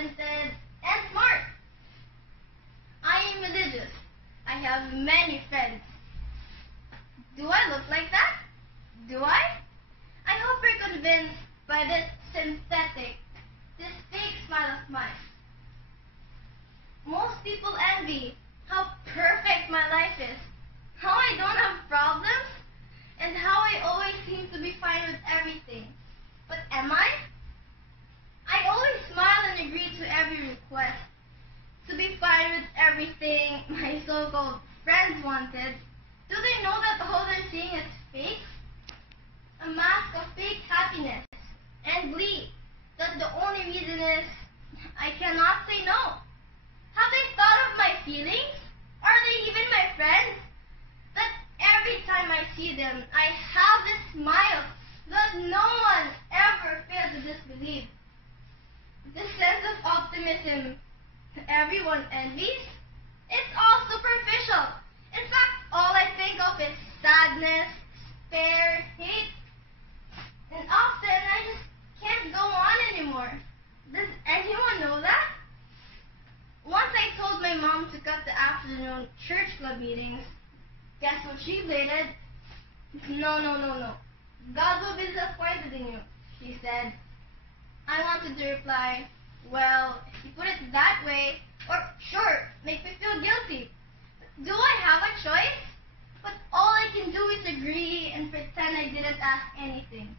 talented, and smart. I am religious. I have many friends. Do I look like that? Do I? I hope you're convinced by this synthetic, this fake smile of mine. Most people envy how perfect my life is, how I don't have problems, and how I always seem to be fine with everything. But am I? I always smile and agree to every request. To be fine with everything my so-called friends wanted. Do they know that all they're seeing is fake? A mask of fake happiness and glee. That the only reason is I cannot say no. Have they thought of my feelings? Are they even my friends? That every time I see them, I have this smile that no one ever fails to disbelieve. This sense of optimism everyone envies, it's all superficial. In fact, all I think of is sadness, despair, hate, and often I just can't go on anymore. Does anyone know that? Once I told my mom to cut the afternoon church club meetings. Guess what she bladed? No. God will be disappointed in you, she said. I wanted to reply, well, if you put it that way, or sure, make me feel guilty. Do I have a choice? But all I can do is agree and pretend I didn't ask anything.